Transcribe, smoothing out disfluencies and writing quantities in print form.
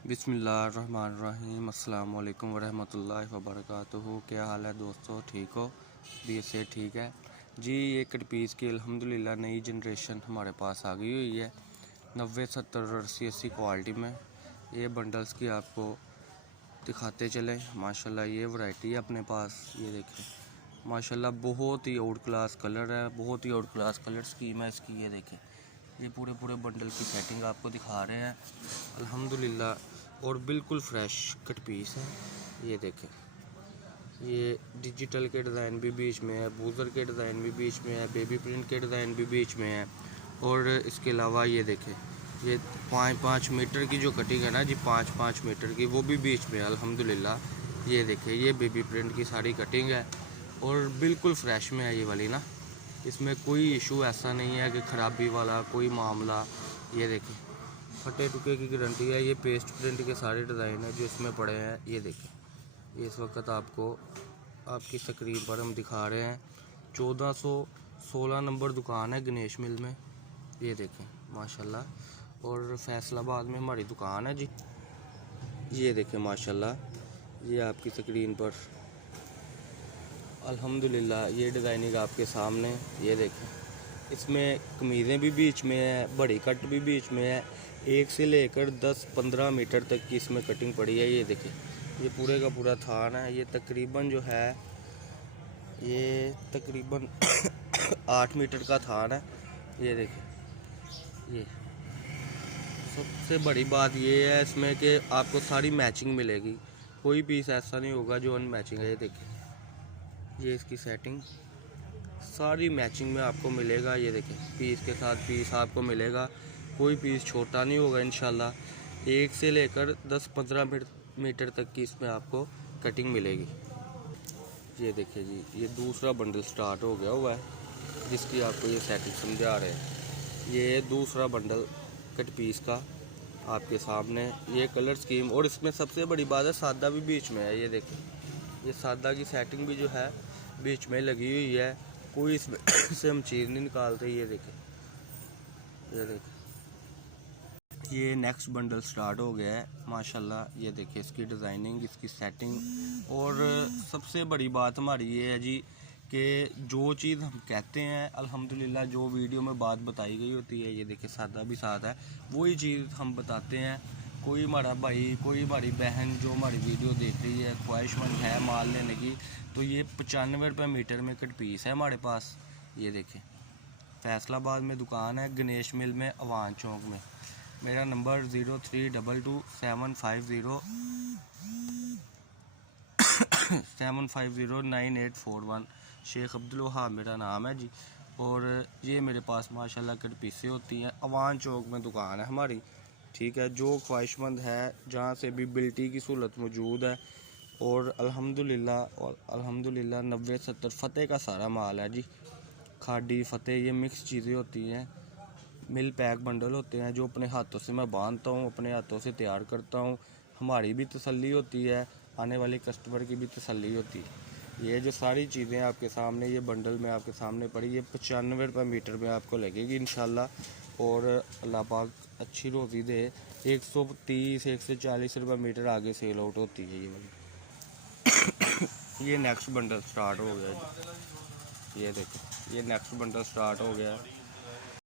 बिस्मिल्लाहिर्रहमानिर्रहीम अस्सलाम वालेकुम वरहमतुल्लाहि वबरकातुहू। क्या हाल है दोस्तों, ठीक हो? बी से ठीक है जी। ये कट पीस की अल्हम्दुलिल्लाह नई जनरेशन हमारे पास आ गई हुई है 90, 70 और 80 क्वालिटी में। ये बंडल्स की आपको दिखाते चले। माशाल्लाह ये वैरायटी है अपने पास। ये देखें माशाल्लाह बहुत ही आउट क्लास कलर है, बहुत ही आउट क्लास कलर स्कीम है इसकी। ये देखें ये पूरे बंडल की सेटिंग आपको दिखा रहे हैं अल्हम्दुलिल्लाह, और बिल्कुल फ्रेश कट पीस है। ये देखें ये डिजिटल के डिज़ाइन भी बीच में है, बूज़र के डिज़ाइन भी बीच में है, बेबी प्रिंट के डिज़ाइन भी बीच में है। और इसके अलावा ये देखें ये 5-5 मीटर की जो कटिंग है ना जी, 5-5 मीटर की, वो भी बीच में है अल्हम्दुलिल्लाह। ये देखें ये बेबी प्रिंट की सारी कटिंग है और बिल्कुल फ्रेश में है ये वाली ना। इसमें कोई इशू ऐसा नहीं है कि ख़राबी वाला कोई मामला। ये देखें फटे टुके की गारंटी है। ये पेस्ट प्रिंट के सारे डिज़ाइन है जो इसमें पड़े हैं। ये देखें ये इस वक्त आपको आपकी स्क्रीन पर हम दिखा रहे हैं। 1416 नंबर दुकान है गणेश मिल में। ये देखें माशाल्लाह, और फैसलाबाद में हमारी दुकान है जी। ये देखें माशाल्लाह ये आपकी स्क्रीन पर अल्हम्दुलिल्लाह ये डिज़ाइनिंग आपके सामने। ये देखें इसमें कमीज़ें भी बीच में है, बड़ी कट भी बीच में है। 1 से लेकर 10-15 मीटर तक की इसमें कटिंग पड़ी है। ये देखें ये पूरे का पूरा थान है। ये तकरीबन जो है ये तकरीबन 8 मीटर का थान है। ये देखें ये सबसे बड़ी बात ये है इसमें कि आपको सारी मैचिंग मिलेगी, कोई पीस ऐसा नहीं होगा जो अनमैचिंग है। ये देखें ये इसकी सेटिंग सारी मैचिंग में आपको मिलेगा। ये देखें पीस के साथ पीस आपको मिलेगा, कोई पीस छोटा नहीं होगा इंशाल्लाह। 1 से लेकर 10-15 मीटर तक की इसमें आपको कटिंग मिलेगी। ये देखिए जी ये दूसरा बंडल स्टार्ट हो गया हुआ है जिसकी आपको ये सेटिंग समझा रहे हैं। ये दूसरा बंडल कट पीस का आपके सामने। ये कलर स्कीम, और इसमें सबसे बड़ी बात है सादा भी बीच में है। ये देखें ये सादा की सेटिंग भी जो है बीच में लगी हुई है, कोई इसमें से हम चीज़ नहीं निकालते। ये देखें ये नेक्स्ट बंडल स्टार्ट हो गया है माशाल्लाह। ये देखिए इसकी डिज़ाइनिंग, इसकी सेटिंग, और सबसे बड़ी बात हमारी ये है जी कि जो चीज़ हम कहते हैं अल्हम्दुलिल्लाह, जो वीडियो में बात बताई गई होती है, ये देखिए सादा भी साथ है, वही चीज़ हम बताते हैं। कोई हमारा भाई, कोई हमारी बहन जो हमारी वीडियो देख रही है, ख्वाहिशमंद है माल लेने की, तो ये 95 रुपये मीटर में कट पीस है हमारे पास। ये देखें फैसलाबाद में दुकान है, गणेश मिल में, अवान चौक में। मेरा नंबर 03227507509841। शेख अब्दुल वहाब मेरा नाम है जी। और ये मेरे पास माशाल्लाह कट पीसें होती हैं। अवान चौक में दुकान है हमारी, ठीक है। जो ख्वाहिशमंद है जहाँ से भी बिल्टी की सहूलत मौजूद है। और अल्हम्दुलिल्लाह 90-70 फ़तेह का सारा माल है जी। खाडी फ़तेह ये मिक्स चीज़ें होती हैं, मिल पैक बंडल होते हैं जो अपने हाथों से मैं बांधता हूँ, अपने हाथों से तैयार करता हूँ। हमारी भी तसल्ली होती है, आने वाले कस्टमर की भी तसल्ली होती है। ये जो सारी चीज़ें आपके सामने, ये बंडल में आपके सामने पड़ी, ये 95 रुपये मीटर में आपको लगेगी इंशाल्लाह। और अल्लाह पाक अच्छी रोज़ी दे। 130-140 रुपये मीटर आगे सेल आउट होती है ये वाली। ये नेक्स्ट बंडल स्टार्ट हो गया जी। ये देखो ये नेक्स्ट बंडल स्टार्ट हो गया।